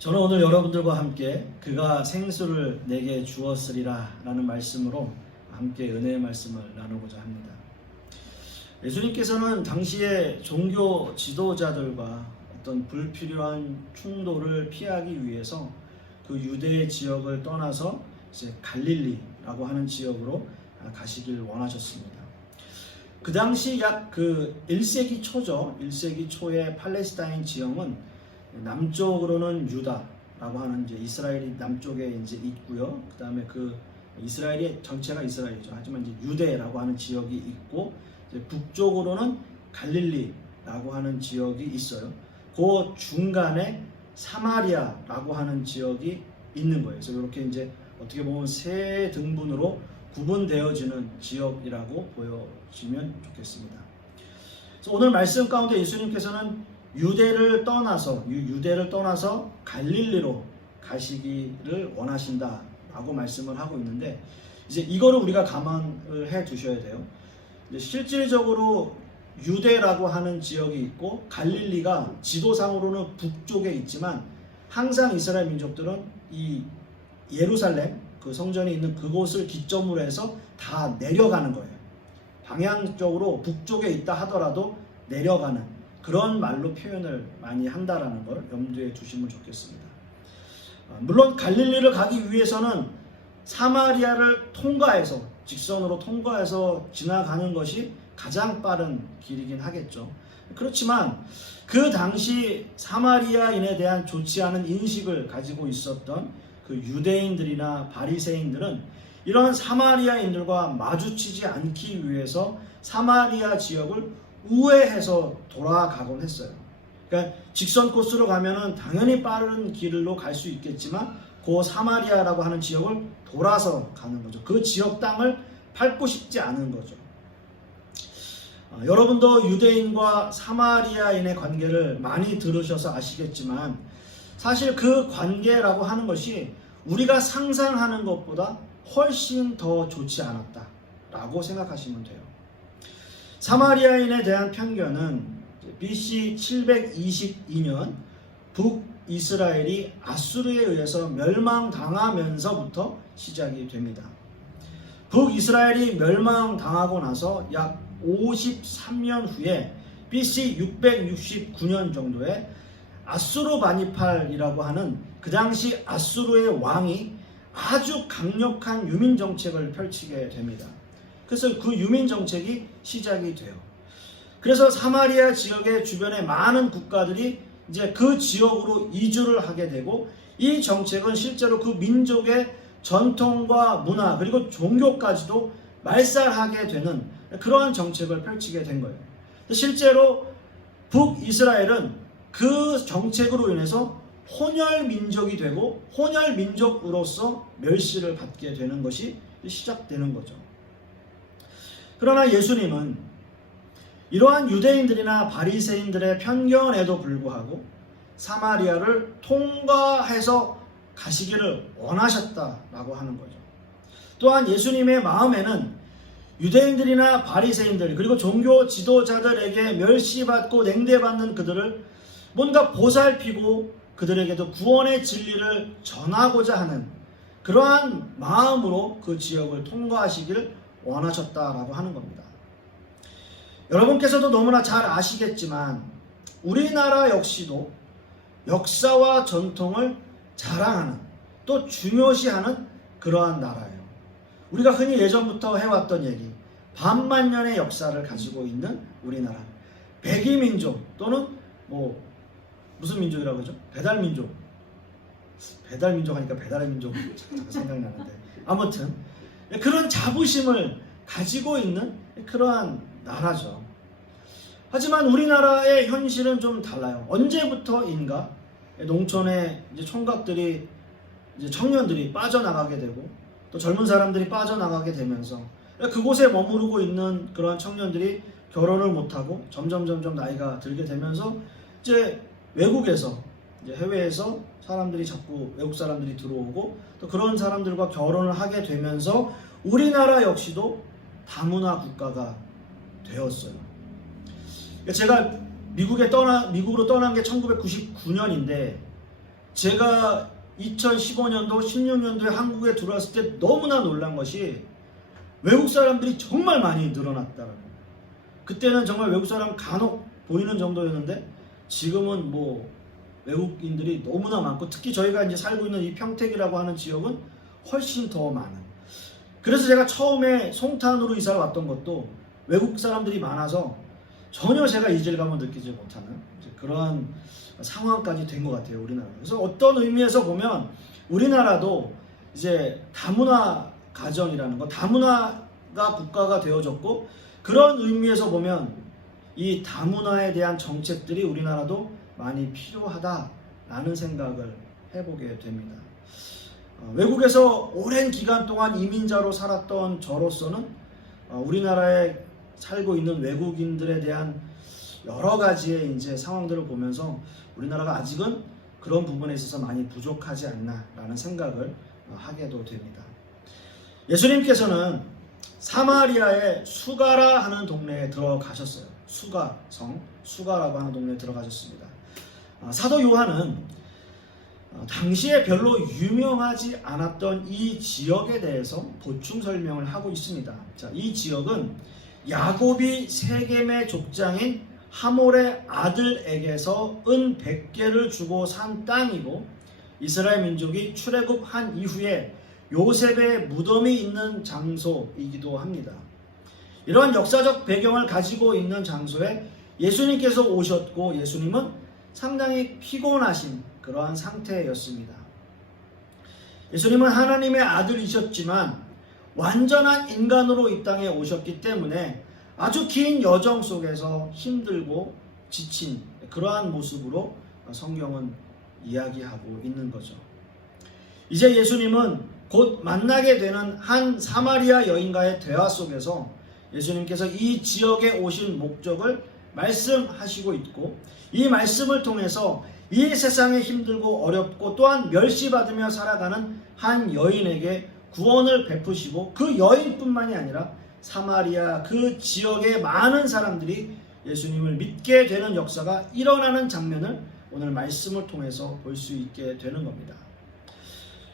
저는 오늘 여러분들과 함께 그가 생수를 내게 주었으리라 라는 말씀으로 함께 은혜의 말씀을 나누고자 합니다. 예수님께서는 당시에 종교 지도자들과 어떤 불필요한 충돌을 피하기 위해서 그 유대 지역을 떠나서 이제 갈릴리라고 하는 지역으로 가시길 원하셨습니다. 그 당시 약 1세기 초죠. 1세기 초의 팔레스타인 지형은 남쪽으로는 유다라고 하는 이제 이스라엘이 남쪽에 이제 있고요. 그 다음에 그 이스라엘이 전체가 이스라엘이죠. 하지만 이제 유대라고 하는 지역이 있고, 이제 북쪽으로는 갈릴리라고 하는 지역이 있어요. 그 중간에 사마리아라고 하는 지역이 있는 거예요. 그래서 이렇게 이제 어떻게 보면 세 등분으로 구분되어지는 지역이라고 보여지면 좋겠습니다. 그래서 오늘 말씀 가운데 예수님께서는 유대를 떠나서 갈릴리로 가시기를 원하신다라고 말씀을 하고 있는데, 이제 이거를 우리가 감안을 해 두셔야 돼요. 이제 실질적으로 유대라고 하는 지역이 있고 갈릴리가 지도상으로는 북쪽에 있지만 항상 이스라엘 민족들은 이 예루살렘 그 성전이 있는 그곳을 기점으로 해서 다 내려가는 거예요. 방향적으로 북쪽에 있다 하더라도 내려가는 그런 말로 표현을 많이 한다라는 걸 염두에 두시면 좋겠습니다. 물론 갈릴리를 가기 위해서는 사마리아를 통과해서 직선으로 통과해서 지나가는 것이 가장 빠른 길이긴 하겠죠. 그렇지만 그 당시 사마리아인에 대한 좋지 않은 인식을 가지고 있었던 그 유대인들이나 바리새인들은 이런 사마리아인들과 마주치지 않기 위해서 사마리아 지역을 우회해서 돌아가곤 했어요. 그러니까 직선 코스로 가면은 당연히 빠른 길로 갈 수 있겠지만 그 사마리아라고 하는 지역을 돌아서 가는 거죠. 그 지역 땅을 밟고 싶지 않은 거죠. 여러분도 유대인과 사마리아인의 관계를 많이 들으셔서 아시겠지만 사실 그 관계라고 하는 것이 우리가 상상하는 것보다 훨씬 더 좋지 않았다라고 생각하시면 돼요. 사마리아인에 대한 편견은 BC 722년 북이스라엘이 아수르에 의해서 멸망당하면서부터 시작이 됩니다. 북이스라엘이 멸망당하고 나서 약 53년 후에 BC 669년 정도에 아수르바니팔이라고 하는 그 당시 아수르의 왕이 아주 강력한 유민 정책을 펼치게 됩니다. 그래서 그 유민 정책이 시작이 돼요. 그래서 사마리아 지역의 주변의 많은 국가들이 이제 그 지역으로 이주를 하게 되고, 이 정책은 실제로 그 민족의 전통과 문화 그리고 종교까지도 말살하게 되는 그러한 정책을 펼치게 된 거예요. 실제로 북이스라엘은 그 정책으로 인해서 혼혈 민족이 되고 혼혈 민족으로서 멸시를 받게 되는 것이 시작되는 거죠. 그러나 예수님은 이러한 유대인들이나 바리새인들의 편견에도 불구하고 사마리아를 통과해서 가시기를 원하셨다라고 하는 거죠. 또한 예수님의 마음에는 유대인들이나 바리새인들 그리고 종교 지도자들에게 멸시받고 냉대받는 그들을 뭔가 보살피고 그들에게도 구원의 진리를 전하고자 하는 그러한 마음으로 그 지역을 통과하시기를 원하셨다라고 하는 겁니다. 여러분께서도 너무나 잘 아시겠지만 우리나라 역시도 역사와 전통을 자랑하는 또 중요시하는 그러한 나라예요. 우리가 흔히 예전부터 해왔던 얘기, 반만년의 역사를 가지고 있는 우리나라, 백이민족 또는 무슨 민족이라고 하죠? 배달민족. 배달민족 하니까 배달의 민족 생각이 나는데, 아무튼 그런 자부심을 가지고 있는 그러한 나라죠. 하지만 우리나라의 현실은 좀 달라요. 언제부터인가 농촌에 이제 총각들이 이제 청년들이 빠져나가게 되고 또 젊은 사람들이 빠져나가게 되면서 그곳에 머무르고 있는 그런 청년들이 결혼을 못하고 점점 나이가 들게 되면서 이제 외국에서 이제 해외에서 사람들이 자꾸 외국 사람들이 들어오고 또 그런 사람들과 결혼을 하게 되면서 우리나라 역시도 다문화 국가가 되었어요. 제가 미국으로 떠난 게 1999년인데 제가 2015년도, 16년도에 한국에 들어왔을 때 너무나 놀란 것이 외국 사람들이 정말 많이 늘어났다는 거예요. 그때는 정말 외국 사람 간혹 보이는 정도였는데 지금은 뭐 외국인들이 너무나 많고, 특히 저희가 이제 살고 있는 이 평택이라고 하는 지역은 훨씬 더 많은. 그래서 제가 처음에 송탄으로 이사를 왔던 것도 외국 사람들이 많아서 전혀 제가 이질감을 느끼지 못하는 그런 상황까지 된 것 같아요, 우리나라. 그래서 어떤 의미에서 보면 우리나라도 이제 다문화 가정이라는 거, 다문화가 국가가 되어졌고, 그런 의미에서 보면 이 다문화에 대한 정책들이 우리나라도 많이 필요하다라는 생각을 해보게 됩니다. 외국에서 오랜 기간 동안 이민자로 살았던 저로서는 우리나라에 살고 있는 외국인들에 대한 여러 가지의 이제 상황들을 보면서 우리나라가 아직은 그런 부분에 있어서 많이 부족하지 않나라는 생각을 하게도 됩니다. 예수님께서는 사마리아의 수가라 하는 동네에 들어가셨어요. 수가성, 수가라고 하는 동네에 들어가셨습니다. 사도 요한은 당시에 별로 유명하지 않았던 이 지역에 대해서 보충 설명을 하고 있습니다. 자, 이 지역은 야곱이 세겜의 족장인 하몰의 아들에게서 은 100개를 주고 산 땅이고, 이스라엘 민족이 출애굽한 이후에 요셉의 무덤이 있는 장소이기도 합니다. 이러한 역사적 배경을 가지고 있는 장소에 예수님께서 오셨고, 예수님은 상당히 피곤하신 그러한 상태였습니다. 예수님은 하나님의 아들이셨지만 완전한 인간으로 이 땅에 오셨기 때문에 아주 긴 여정 속에서 힘들고 지친 그러한 모습으로 성경은 이야기하고 있는 거죠. 이제 예수님은 곧 만나게 되는 한 사마리아 여인과의 대화 속에서 예수님께서 이 지역에 오신 목적을 말씀하시고 있고, 이 말씀을 통해서 이 세상에 힘들고 어렵고 또한 멸시받으며 살아가는 한 여인에게 구원을 베푸시고, 그 여인뿐만이 아니라 사마리아 그 지역의 많은 사람들이 예수님을 믿게 되는 역사가 일어나는 장면을 오늘 말씀을 통해서 볼 수 있게 되는 겁니다.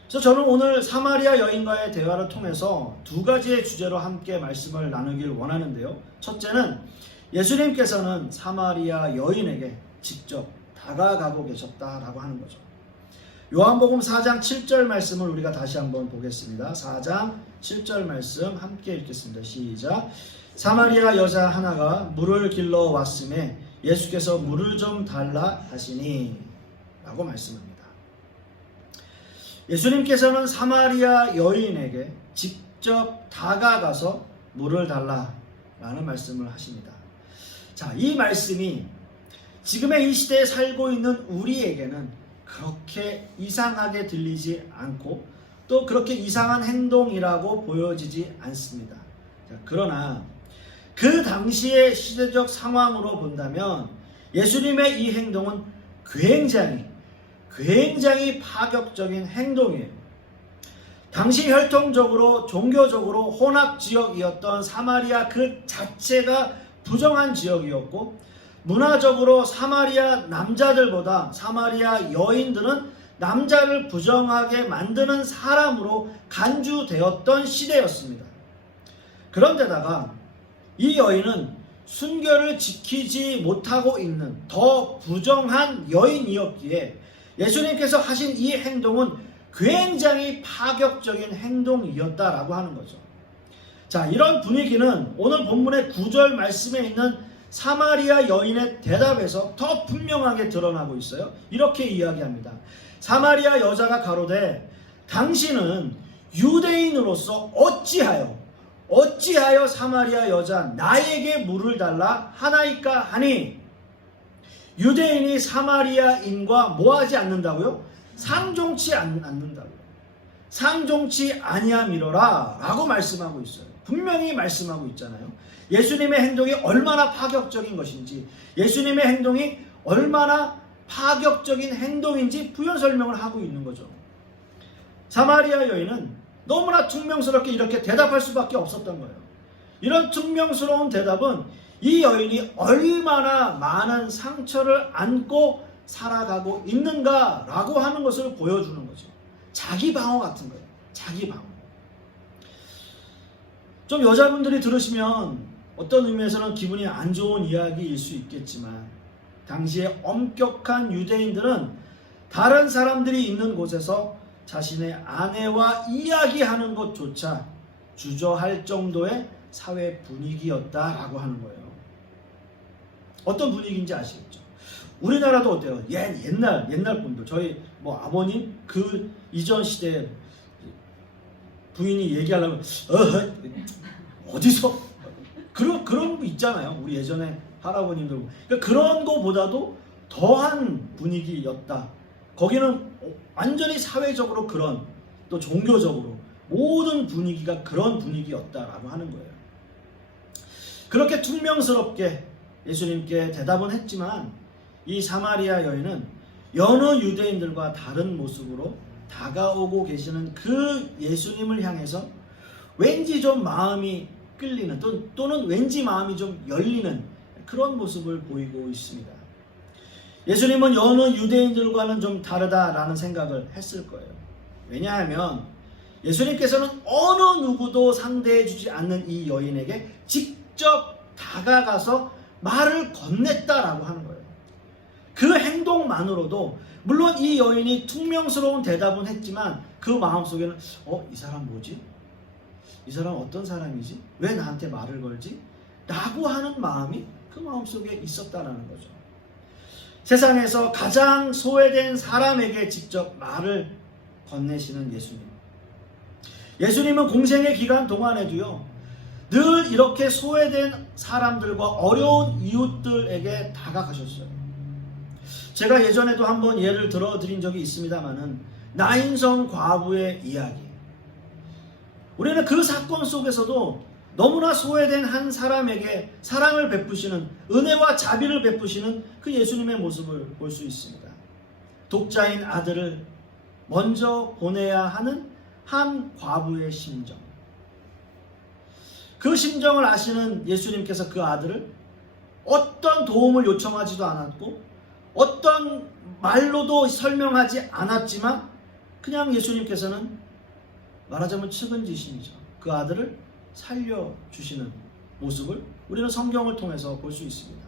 그래서 저는 오늘 사마리아 여인과의 대화를 통해서 두 가지의 주제로 함께 말씀을 나누길 원하는데요. 첫째는 예수님께서는 사마리아 여인에게 직접 다가가고 계셨다라고 하는 거죠. 요한복음 4장 7절 말씀을 우리가 다시 한번 보겠습니다. 4장 7절 말씀 함께 읽겠습니다. 시작. 사마리아 여자 하나가 물을 길러 왔음에 예수께서 물을 좀 달라 하시니 라고 말씀합니다. 예수님께서는 사마리아 여인에게 직접 다가가서 물을 달라라는 말씀을 하십니다. 자, 이 말씀이 지금의 이 시대에 살고 있는 우리에게는 그렇게 이상하게 들리지 않고 또 그렇게 이상한 행동이라고 보여지지 않습니다. 자, 그러나 그 당시의 시대적 상황으로 본다면 예수님의 이 행동은 굉장히 파격적인 행동이에요. 당시 혈통적으로 종교적으로 혼합 지역이었던 사마리아 그 자체가 부정한 지역이었고, 문화적으로 사마리아 남자들보다 사마리아 여인들은 남자를 부정하게 만드는 사람으로 간주되었던 시대였습니다. 그런데다가 이 여인은 순결을 지키지 못하고 있는 더 부정한 여인이었기에 예수님께서 하신 이 행동은 굉장히 파격적인 행동이었다라고 하는 거죠. 자, 이런 분위기는 오늘 본문의 9절 말씀에 있는 사마리아 여인의 대답에서 더 분명하게 드러나고 있어요. 이렇게 이야기합니다. 사마리아 여자가 가로되 당신은 유대인으로서 어찌하여 사마리아 여자 나에게 물을 달라 하나이까 하니, 유대인이 사마리아인과 뭐하지 않는다고요? 상종치 않는다고요. 상종치 아니함이로라 라고 말씀하고 있어요. 분명히 말씀하고 있잖아요. 예수님의 행동이 얼마나 파격적인 것인지, 예수님의 행동이 얼마나 파격적인 행동인지 부연 설명을 하고 있는 거죠. 사마리아 여인은 너무나 퉁명스럽게 이렇게 대답할 수밖에 없었던 거예요. 이런 퉁명스러운 대답은 이 여인이 얼마나 많은 상처를 안고 살아가고 있는가라고 하는 것을 보여주는 거죠. 자기 방어 같은 거예요. 자기 방어. 좀 여자분들이 들으시면 어떤 의미에서는 기분이 안 좋은 이야기일 수 있겠지만, 당시에 엄격한 유대인들은 다른 사람들이 있는 곳에서 자신의 아내와 이야기하는 것조차 주저할 정도의 사회 분위기였다라고 하는 거예요. 어떤 분위기인지 아시겠죠? 우리나라도 어때요? 옛날 분들, 저희 뭐 아버님 그 이전 시대에 부인이 얘기하려면 어디서 그런 거 있잖아요. 우리 예전에 할아버님들. 그러니까 그런 거보다도 더한 분위기였다. 거기는 완전히 사회적으로 그런, 또 종교적으로 모든 분위기가 그런 분위기였다라고 하는 거예요. 그렇게 퉁명스럽게 예수님께 대답은 했지만, 이 사마리아 여인은 여느 유대인들과 다른 모습으로 다가오고 계시는 그 예수님을 향해서 왠지 좀 마음이 끌리는, 또는 왠지 마음이 좀 열리는 그런 모습을 보이고 있습니다. 예수님은 여느 유대인들과는 좀 다르다라는 생각을 했을 거예요. 왜냐하면 예수님께서는 어느 누구도 상대해주지 않는 이 여인에게 직접 다가가서 말을 건넸다라고 하는 거예요. 그 행동만으로도, 물론 이 여인이 퉁명스러운 대답은 했지만 그 마음속에는 이 사람 뭐지? 이 사람 어떤 사람이지? 왜 나한테 말을 걸지? 라고 하는 마음이 그 마음속에 있었다라는 거죠. 세상에서 가장 소외된 사람에게 직접 말을 건네시는 예수님. 예수님은 공생의 기간 동안에도요, 늘 이렇게 소외된 사람들과 어려운 이웃들에게 다가가셨어요. 제가 예전에도 한번 예를 들어드린 적이 있습니다만은, 나인성 과부의 이야기. 우리는 그 사건 속에서도 너무나 소외된 한 사람에게 사랑을 베푸시는, 은혜와 자비를 베푸시는 그 예수님의 모습을 볼 수 있습니다. 독자인 아들을 먼저 보내야 하는 한 과부의 심정. 그 심정을 아시는 예수님께서 그 아들을 어떤 도움을 요청하지도 않았고 어떤 말로도 설명하지 않았지만, 그냥 예수님께서는 말하자면 측은지심이죠. 그 아들을 살려주시는 모습을 우리는 성경을 통해서 볼 수 있습니다.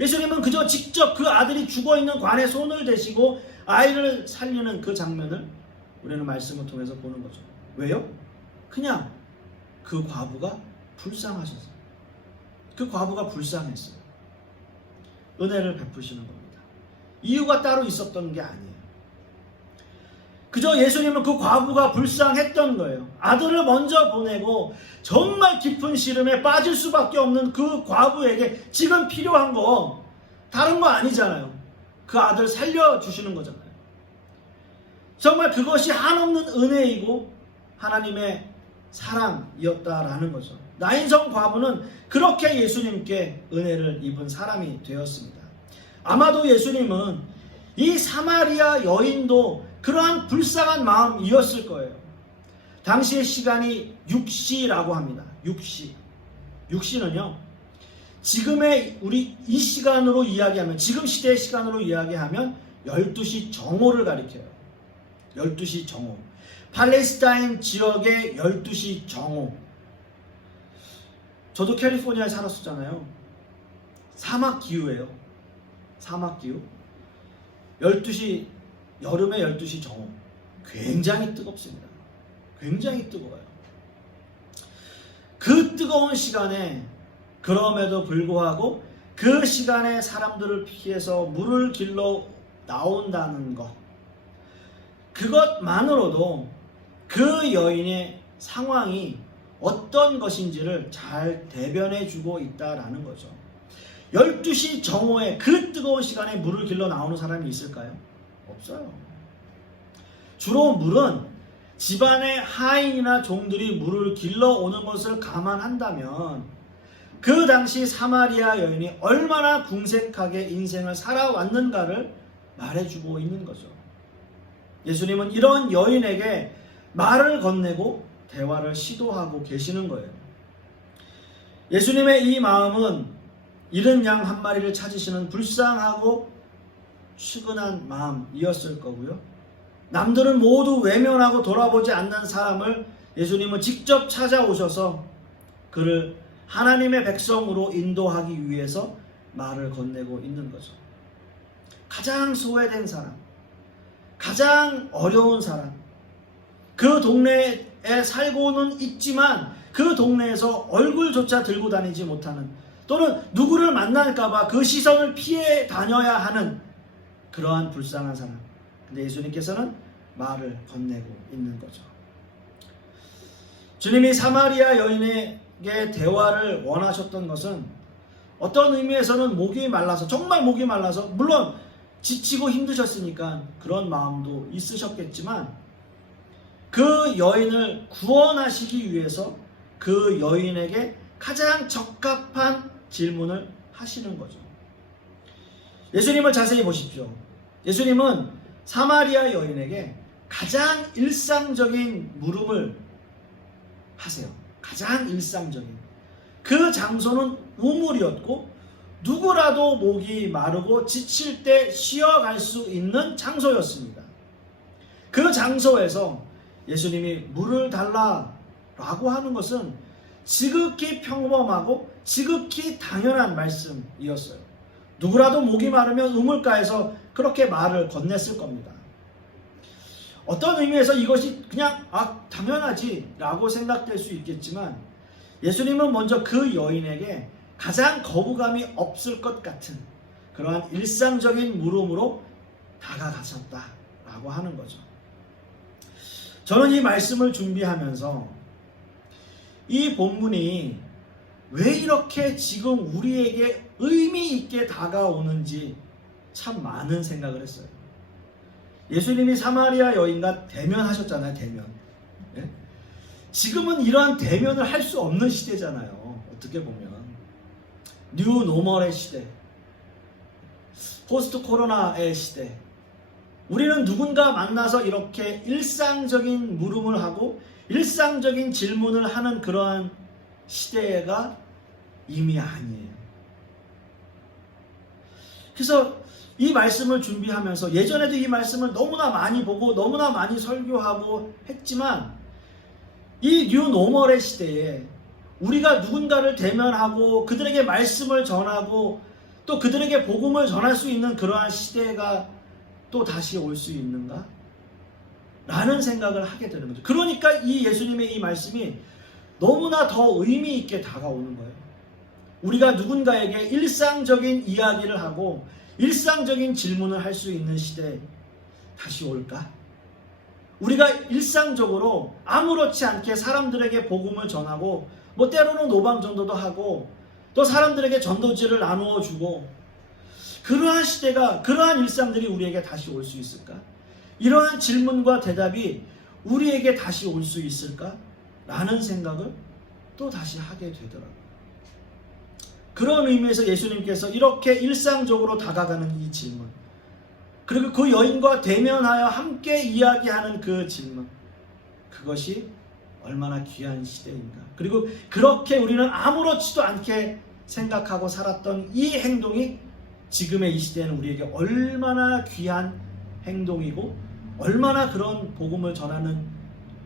예수님은 그저 직접 그 아들이 죽어있는 관에 손을 대시고 아이를 살리는 그 장면을 우리는 말씀을 통해서 보는 거죠. 왜요? 그냥 그 과부가 불쌍하셨어요. 그 과부가 불쌍했어요. 은혜를 베푸시는 겁니다. 이유가 따로 있었던 게 아니에요. 그저 예수님은 그 과부가 불쌍했던 거예요. 아들을 먼저 보내고 정말 깊은 시름에 빠질 수밖에 없는 그 과부에게 지금 필요한 거 다른 거 아니잖아요. 그 아들 살려주시는 거잖아요. 정말 그것이 한없는 은혜이고 하나님의 사랑이었다라는 거죠. 나인성 과부는 그렇게 예수님께 은혜를 입은 사람이 되었습니다. 아마도 예수님은 이 사마리아 여인도 그러한 불쌍한 마음이었을 거예요. 당시의 시간이 6시라고 합니다. 6시. 6시는요, 지금의 우리 이 시간으로 이야기하면, 지금 시대의 시간으로 이야기하면 12시 정오를 가리켜요. 12시 정오. 팔레스타인 지역의 12시 정오. 저도 캘리포니아에 살았었잖아요. 사막 기후예요. 사막 기후. 12시, 여름에 12시 정오. 굉장히 뜨겁습니다. 굉장히 뜨거워요. 그 뜨거운 시간에, 그럼에도 불구하고 그 시간에 사람들을 피해서 물을 길러 나온다는 것, 그것만으로도 그 여인의 상황이 어떤 것인지를 잘 대변해주고 있다라는 거죠. 12시 정오에 그 뜨거운 시간에 물을 길러 나오는 사람이 있을까요? 없어요. 주로 물은 집안의 하인이나 종들이 물을 길러 오는 것을 감안한다면 그 당시 사마리아 여인이 얼마나 궁색하게 인생을 살아왔는가를 말해주고 있는 거죠. 예수님은 이런 여인에게 말을 건네고 대화를 시도하고 계시는 거예요. 예수님의 이 마음은 잃은 양 한 마리를 찾으시는 불쌍하고 측은한 마음이었을 거고요. 남들은 모두 외면하고 돌아보지 않는 사람을 예수님은 직접 찾아오셔서 그를 하나님의 백성으로 인도하기 위해서 말을 건네고 있는 거죠. 가장 소외된 사람, 가장 어려운 사람, 그 동네에 살고는 있지만 그 동네에서 얼굴조차 들고 다니지 못하는, 또는 누구를 만날까봐 그 시선을 피해 다녀야 하는 그러한 불쌍한 사람. 근데 예수님께서는 말을 건네고 있는 거죠. 주님이 사마리아 여인에게 대화를 원하셨던 것은 어떤 의미에서는 목이 말라서, 정말 목이 말라서, 물론 지치고 힘드셨으니까 그런 마음도 있으셨겠지만 그 여인을 구원하시기 위해서 그 여인에게 가장 적합한 질문을 하시는 거죠. 예수님을 자세히 보십시오. 예수님은 사마리아 여인에게 가장 일상적인 물음을 하세요. 가장 일상적인. 그 장소는 우물이었고 누구라도 목이 마르고 지칠 때 쉬어갈 수 있는 장소였습니다. 그 장소에서 예수님이 물을 달라라고 하는 것은 지극히 평범하고 지극히 당연한 말씀이었어요. 누구라도 목이 마르면 우물가에서 그렇게 말을 건넸을 겁니다. 어떤 의미에서 이것이 그냥 당연하지 라고 생각될 수 있겠지만 예수님은 먼저 그 여인에게 가장 거부감이 없을 것 같은 그러한 일상적인 물음으로 다가가셨다라고 하는 거죠. 저는 이 말씀을 준비하면서 이 본문이 왜 이렇게 지금 우리에게 의미 있게 다가오는지 참 많은 생각을 했어요. 예수님이 사마리아 여인과 대면하셨잖아요. 대면. 예? 지금은 이러한 대면을 할 수 없는 시대잖아요. 어떻게 보면 뉴 노멀의 시대, 포스트 코로나의 시대. 우리는 누군가 만나서 이렇게 일상적인 물음을 하고 일상적인 질문을 하는 그러한 시대가 이미 아니에요. 그래서 이 말씀을 준비하면서 예전에도 이 말씀을 너무나 많이 보고 너무나 많이 설교하고 했지만 이 뉴 노멀의 시대에 우리가 누군가를 대면하고 그들에게 말씀을 전하고 또 그들에게 복음을 전할 수 있는 그러한 시대가 또 다시 올 수 있는가? 라는 생각을 하게 되는 거죠. 그러니까 이 예수님의 이 말씀이 너무나 더 의미 있게 다가오는 거예요. 우리가 누군가에게 일상적인 이야기를 하고 일상적인 질문을 할 수 있는 시대 다시 올까? 우리가 일상적으로 아무렇지 않게 사람들에게 복음을 전하고 때로는 노방전도도 하고 또 사람들에게 전도지를 나누어 주고 그러한 시대가, 그러한 일상들이 우리에게 다시 올 수 있을까? 이러한 질문과 대답이 우리에게 다시 올 수 있을까? 라는 생각을 또 다시 하게 되더라고요. 그런 의미에서 예수님께서 이렇게 일상적으로 다가가는 이 질문, 그리고 그 여인과 대면하여 함께 이야기하는 그 질문, 그것이 얼마나 귀한 시대인가. 그리고 그렇게 우리는 아무렇지도 않게 생각하고 살았던 이 행동이 지금의 이 시대에는 우리에게 얼마나 귀한 행동이고 얼마나 그런 복음을 전하는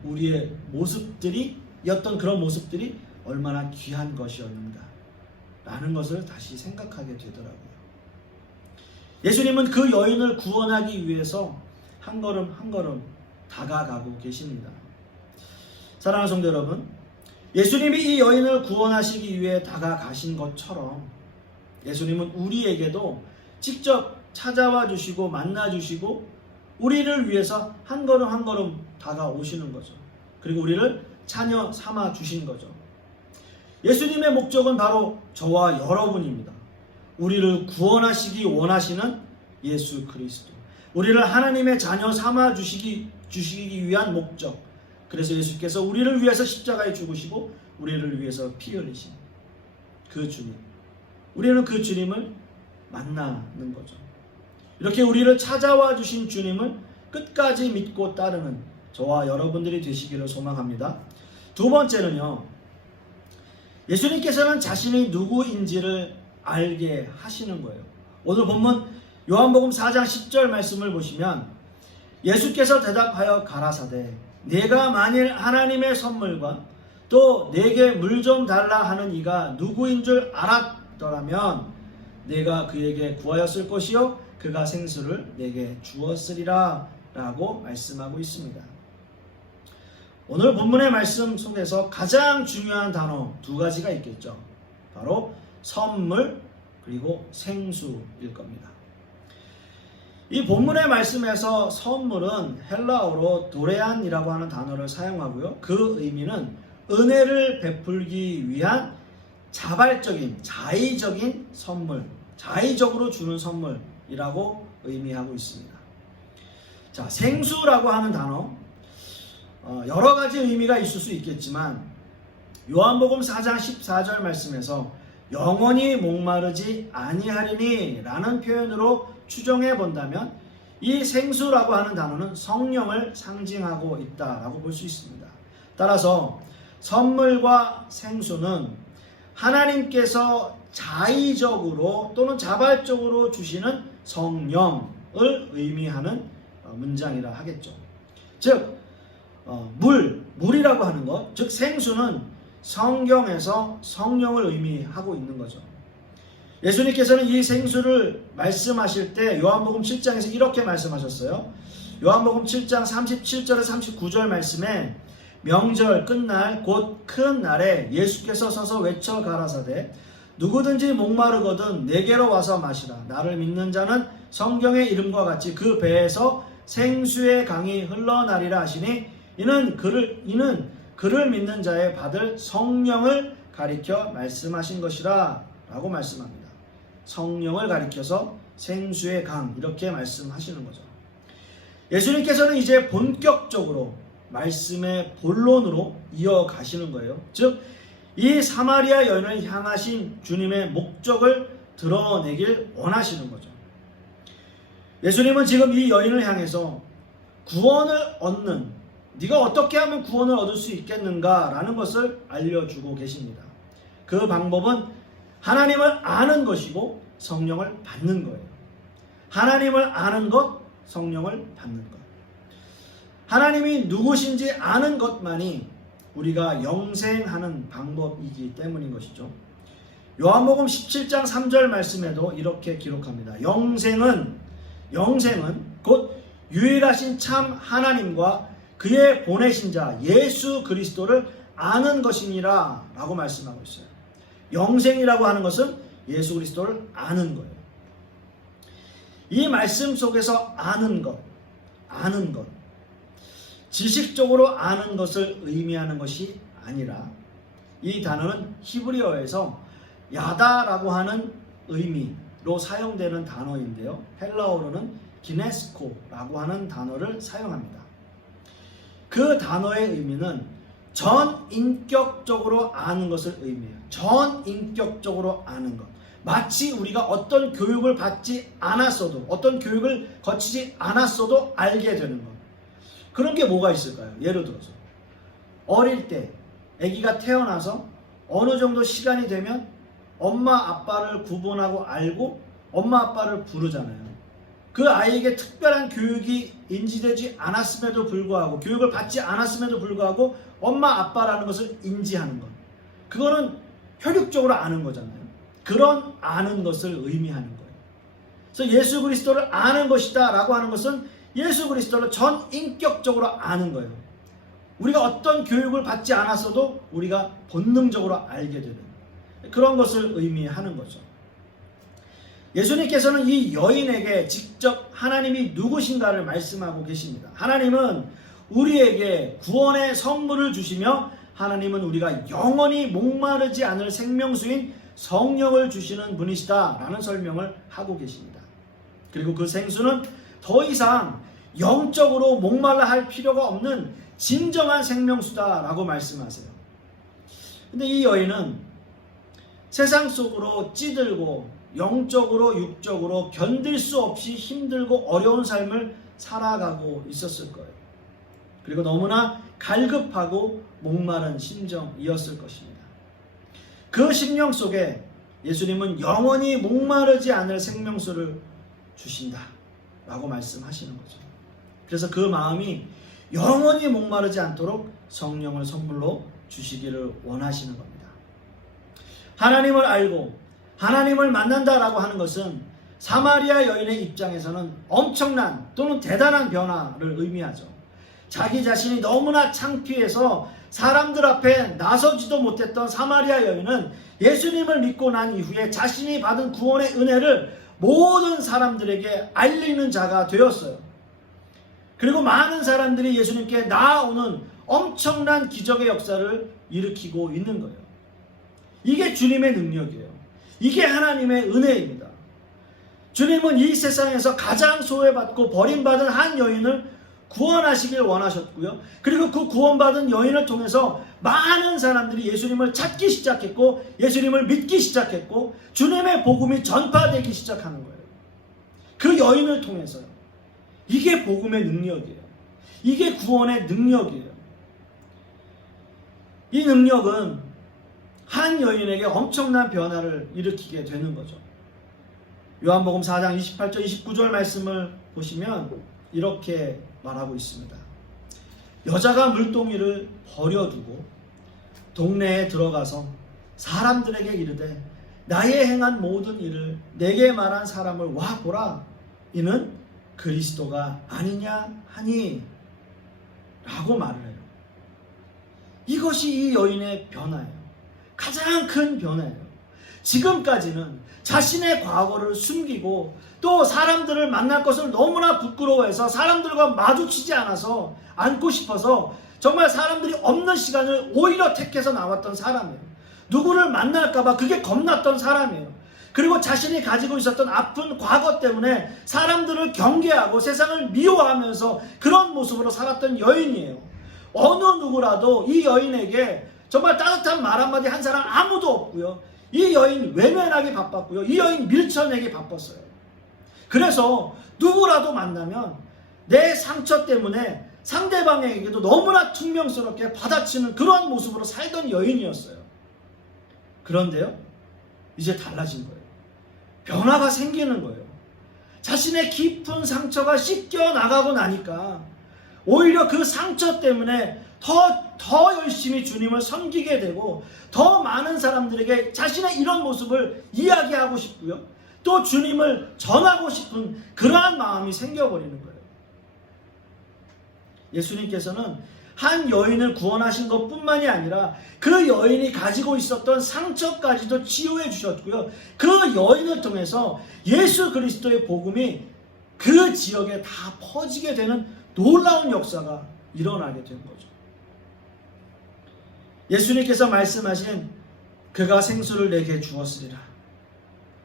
우리의 모습들이었던 그런 모습들이 얼마나 귀한 것이었는가 라는 것을 다시 생각하게 되더라고요. 예수님은 그 여인을 구원하기 위해서 한 걸음 한 걸음 다가가고 계십니다. 사랑하는 성도 여러분, 예수님이 이 여인을 구원하시기 위해 다가가신 것처럼 예수님은 우리에게도 직접 찾아와 주시고 만나 주시고 우리를 위해서 한 걸음 한 걸음 다가오시는 거죠. 그리고 우리를 자녀 삼아 주신 거죠. 예수님의 목적은 바로 저와 여러분입니다. 우리를 구원하시기 원하시는 예수 그리스도, 우리를 하나님의 자녀 삼아 주시기 위한 목적. 그래서 예수께서 우리를 위해서 십자가에 죽으시고 우리를 위해서 피 흘리신 그 주님, 우리는 그 주님을 만나는 거죠. 이렇게 우리를 찾아와 주신 주님을 끝까지 믿고 따르는 저와 여러분들이 되시기를 소망합니다. 두 번째는요, 예수님께서는 자신이 누구인지를 알게 하시는 거예요. 오늘 본문 요한복음 4장 10절 말씀을 보시면 예수께서 대답하여 가라사대 내가 만일 하나님의 선물과 또 내게 물 좀 달라 하는 이가 누구인 줄 알았더라면 내가 그에게 구하였을 것이요 그가 생수를 내게 주었으리라 라고 말씀하고 있습니다. 오늘 본문의 말씀 속에서 가장 중요한 단어 두 가지가 있겠죠. 바로 선물 그리고 생수일 겁니다. 이 본문의 말씀에서 선물은 헬라어로 도레안이라고 하는 단어를 사용하고요. 그 의미는 은혜를 베풀기 위한 자발적인, 자의적인 선물, 자의적으로 주는 선물이라고 의미하고 있습니다. 자, 생수라고 하는 단어, 여러 가지 의미가 있을 수 있겠지만 요한복음 4장 14절 말씀에서 영원히 목마르지 아니하리니 라는 표현으로 추정해 본다면 이 생수라고 하는 단어는 성령을 상징하고 있다라고 볼 수 있습니다. 따라서 선물과 생수는 하나님께서 자의적으로 또는 자발적으로 주시는 성령을 의미하는 문장이라 하겠죠. 즉 물이라고 하는 것, 즉 생수는 성경에서 성령을 의미하고 있는 거죠. 예수님께서는 이 생수를 말씀하실 때 요한복음 7장에서 이렇게 말씀하셨어요. 요한복음 7장 37절에서 39절 말씀에 명절 끝날 곧 큰 날에 예수께서 서서 외쳐 가라사대 누구든지 목마르거든 내게로 와서 마시라. 나를 믿는 자는 성경의 이름과 같이 그 배에서 생수의 강이 흘러나리라 하시니 이는 그를 믿는 자의 받을 성령을 가리켜 말씀하신 것이라 라고 말씀합니다. 성령을 가리켜서 생수의 강 이렇게 말씀하시는 거죠. 예수님께서는 이제 본격적으로 말씀의 본론으로 이어가시는 거예요. 즉 이 사마리아 여인을 향하신 주님의 목적을 드러내길 원하시는 거죠. 예수님은 지금 이 여인을 향해서 구원을 얻는, 네가 어떻게 하면 구원을 얻을 수 있겠는가 라는 것을 알려주고 계십니다. 그 방법은 하나님을 아는 것이고 성령을 받는 거예요. 하나님을 아는 것, 성령을 받는 것. 하나님이 누구신지 아는 것만이 우리가 영생하는 방법이기 때문인 것이죠. 요한복음 17장 3절 말씀에도 이렇게 기록합니다. 영생은 곧 유일하신 참 하나님과 그의 보내신 자 예수 그리스도를 아는 것이니라 라고 말씀하고 있어요. 영생이라고 하는 것은 예수 그리스도를 아는 거예요. 이 말씀 속에서 아는 것, 지식적으로 아는 것을 의미하는 것이 아니라 이 단어는 히브리어에서 야다라고 하는 의미로 사용되는 단어인데요. 헬라어로는 기네스코라고 하는 단어를 사용합니다. 그 단어의 의미는 전인격적으로 아는 것을 의미해요. 전인격적으로 아는 것. 마치 우리가 어떤 교육을 받지 않았어도, 어떤 교육을 거치지 않았어도 알게 되는 것. 그런 게 뭐가 있을까요? 예를 들어서 어릴 때 아기가 태어나서 어느 정도 시간이 되면 엄마 아빠를 구분하고 알고 엄마 아빠를 부르잖아요. 그 아이에게 특별한 교육이 인지되지 않았음에도 불구하고, 교육을 받지 않았음에도 불구하고 엄마 아빠라는 것을 인지하는 것, 그거는 혈육적으로 아는 거잖아요. 그런 아는 것을 의미하는 거예요. 그래서 예수 그리스도를 아는 것이다 라고 하는 것은 예수 그리스도를 전인격적으로 아는 거예요. 우리가 어떤 교육을 받지 않았어도 우리가 본능적으로 알게 되는 그런 것을 의미하는 거죠. 예수님께서는 이 여인에게 직접 하나님이 누구신가를 말씀하고 계십니다. 하나님은 우리에게 구원의 선물을 주시며 하나님은 우리가 영원히 목마르지 않을 생명수인 성령을 주시는 분이시다 라는 설명을 하고 계십니다. 그리고 그 생수는 더 이상 영적으로 목말라 할 필요가 없는 진정한 생명수다라고 말씀하세요. 근데 이 여인은 세상 속으로 찌들고 영적으로 육적으로 견딜 수 없이 힘들고 어려운 삶을 살아가고 있었을 거예요. 그리고 너무나 갈급하고 목마른 심정이었을 것입니다. 그 심령 속에 예수님은 영원히 목마르지 않을 생명수를 주신다 라고 말씀하시는 거죠. 그래서 그 마음이 영원히 목마르지 않도록 성령을 선물로 주시기를 원하시는 겁니다. 하나님을 알고 하나님을 만난다라고 하는 것은 사마리아 여인의 입장에서는 엄청난 또는 대단한 변화를 의미하죠. 자기 자신이 너무나 창피해서 사람들 앞에 나서지도 못했던 사마리아 여인은 예수님을 믿고 난 이후에 자신이 받은 구원의 은혜를 모든 사람들에게 알리는 자가 되었어요. 그리고 많은 사람들이 예수님께 나아오는 엄청난 기적의 역사를 일으키고 있는 거예요. 이게 주님의 능력이에요. 이게 하나님의 은혜입니다. 주님은 이 세상에서 가장 소외받고 버림받은 한 여인을 구원하시길 원하셨고요. 그리고 그 구원받은 여인을 통해서 많은 사람들이 예수님을 찾기 시작했고 예수님을 믿기 시작했고 주님의 복음이 전파되기 시작하는 거예요. 그 여인을 통해서요. 이게 복음의 능력이에요. 이게 구원의 능력이에요. 이 능력은 한 여인에게 엄청난 변화를 일으키게 되는 거죠. 요한복음 4장 28절 29절 말씀을 보시면 이렇게 말하고 있습니다. 여자가 물동이를 버려두고 동네에 들어가서 사람들에게 이르되 나의 행한 모든 일을 내게 말한 사람을 와 보라. 이는 그리스도가 아니냐 하니 라고 말을 해요. 이것이 이 여인의 변화예요. 가장 큰 변화예요. 지금까지는 자신의 과거를 숨기고 또 사람들을 만날 것을 너무나 부끄러워해서 사람들과 마주치지 않아서 않고 싶어서 정말 사람들이 없는 시간을 오히려 택해서 나왔던 사람이에요. 누구를 만날까봐 그게 겁났던 사람이에요. 그리고 자신이 가지고 있었던 아픈 과거 때문에 사람들을 경계하고 세상을 미워하면서 그런 모습으로 살았던 여인이에요. 어느 누구라도 이 여인에게 정말 따뜻한 말 한마디 한 사람 아무도 없고요. 이 여인 외면하기 바빴고요. 이 여인 밀쳐내기 바빴어요. 그래서 누구라도 만나면 내 상처 때문에 상대방에게도 너무나 퉁명스럽게 받아치는 그런 모습으로 살던 여인이었어요. 그런데요, 이제 달라진 거예요. 변화가 생기는 거예요. 자신의 깊은 상처가 씻겨 나가고 나니까 오히려 그 상처 때문에 더 열심히 주님을 섬기게 되고 더 많은 사람들에게 자신의 이런 모습을 이야기하고 싶고요. 또 주님을 전하고 싶은 그러한 마음이 생겨버리는 거예요. 예수님께서는 한 여인을 구원하신 것뿐만이 아니라 그 여인이 가지고 있었던 상처까지도 치유해 주셨고요. 그 여인을 통해서 예수 그리스도의 복음이 그 지역에 다 퍼지게 되는 놀라운 역사가 일어나게 된 거죠. 예수님께서 말씀하신 그가 생수를 내게 주었으리라.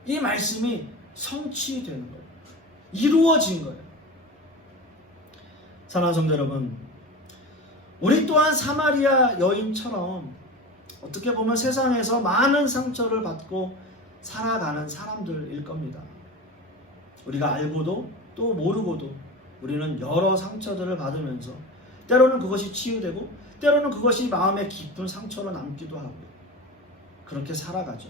이 말씀이 성취되는 거예요. 이루어진 거예요. 사랑하는 성도 여러분, 우리 또한 사마리아 여인처럼 어떻게 보면 세상에서 많은 상처를 받고 살아가는 사람들일 겁니다. 우리가 알고도 또 모르고도 우리는 여러 상처들을 받으면서 때로는 그것이 치유되고 때로는 그것이 마음의 깊은 상처로 남기도 하고요. 그렇게 살아가죠.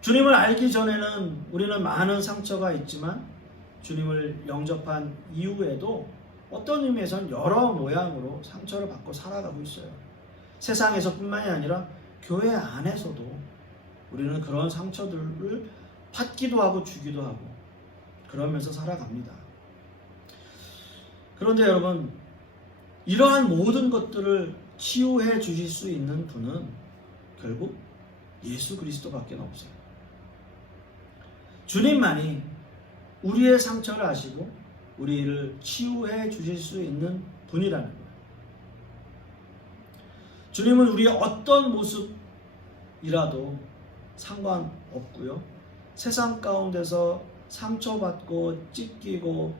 주님을 알기 전에는 우리는 많은 상처가 있지만 주님을 영접한 이후에도 어떤 의미에서는 여러 모양으로 상처를 받고 살아가고 있어요. 세상에서뿐만이 아니라 교회 안에서도 우리는 그런 상처들을 받기도 하고 주기도 하고 그러면서 살아갑니다. 그런데 여러분, 이러한 모든 것들을 치유해 주실 수 있는 분은 결국 예수 그리스도밖에 없어요. 주님만이 우리의 상처를 아시고 우리를 치유해 주실 수 있는 분이라는 거예요. 주님은 우리의 어떤 모습이라도 상관없고요. 세상 가운데서 상처받고 찢기고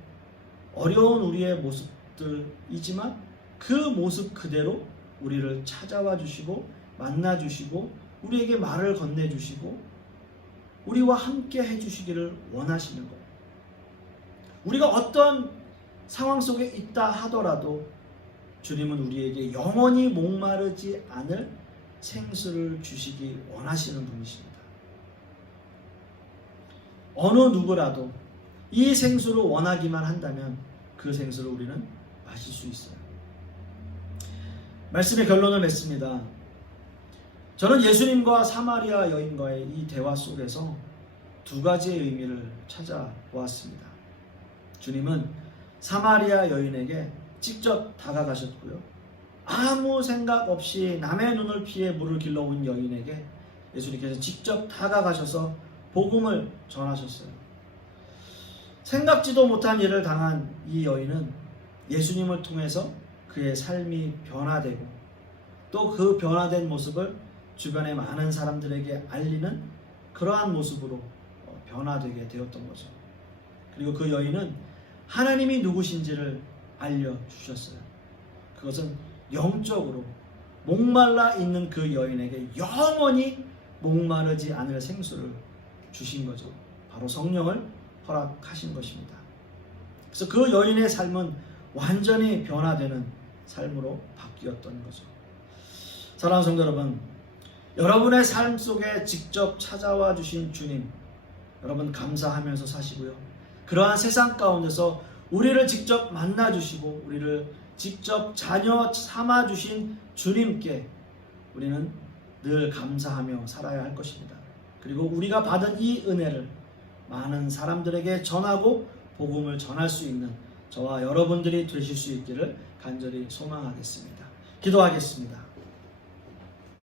어려운 우리의 모습들이지만 그 모습 그대로 우리를 찾아와 주시고 만나 주시고 우리에게 말을 건네 주시고 우리와 함께 해 주시기를 원하시는 거예요. 우리가 어떤 상황 속에 있다 하더라도 주님은 우리에게 영원히 목마르지 않을 생수를 주시기 원하시는 분이십니다. 어느 누구라도 이 생수를 원하기만 한다면 그 생수를 우리는 마실 수 있어요. 말씀의 결론을 맺습니다. 저는 예수님과 사마리아 여인과의 이 대화 속에서 두 가지의 의미를 찾아보았습니다. 주님은 사마리아 여인에게 직접 다가가셨고요. 아무 생각 없이 남의 눈을 피해 물을 길러온 여인에게 예수님께서 직접 다가가셔서 복음을 전하셨어요. 생각지도 못한 일을 당한 이 여인은 예수님을 통해서 그의 삶이 변화되고 또 그 변화된 모습을 주변의 많은 사람들에게 알리는 그러한 모습으로 변화되게 되었던 거죠. 그리고 그 여인은 하나님이 누구신지를 알려주셨어요. 그것은 영적으로 목말라 있는 그 여인에게 영원히 목마르지 않을 생수를 주신 거죠. 바로 성령을 허락하신 것입니다. 그래서 그 여인의 삶은 완전히 변화되는 삶으로 바뀌었던 거죠. 사랑하는 성도 여러분, 여러분의 삶 속에 직접 찾아와 주신 주님, 여러분 감사하면서 사시고요. 그러한 세상 가운데서 우리를 직접 만나 주시고 우리를 직접 자녀 삼아 주신 주님께 우리는 늘 감사하며 살아야 할 것입니다. 그리고 우리가 받은 이 은혜를 많은 사람들에게 전하고 복음을 전할 수 있는 저와 여러분들이 되실 수 있기를 간절히 소망하겠습니다. 기도하겠습니다.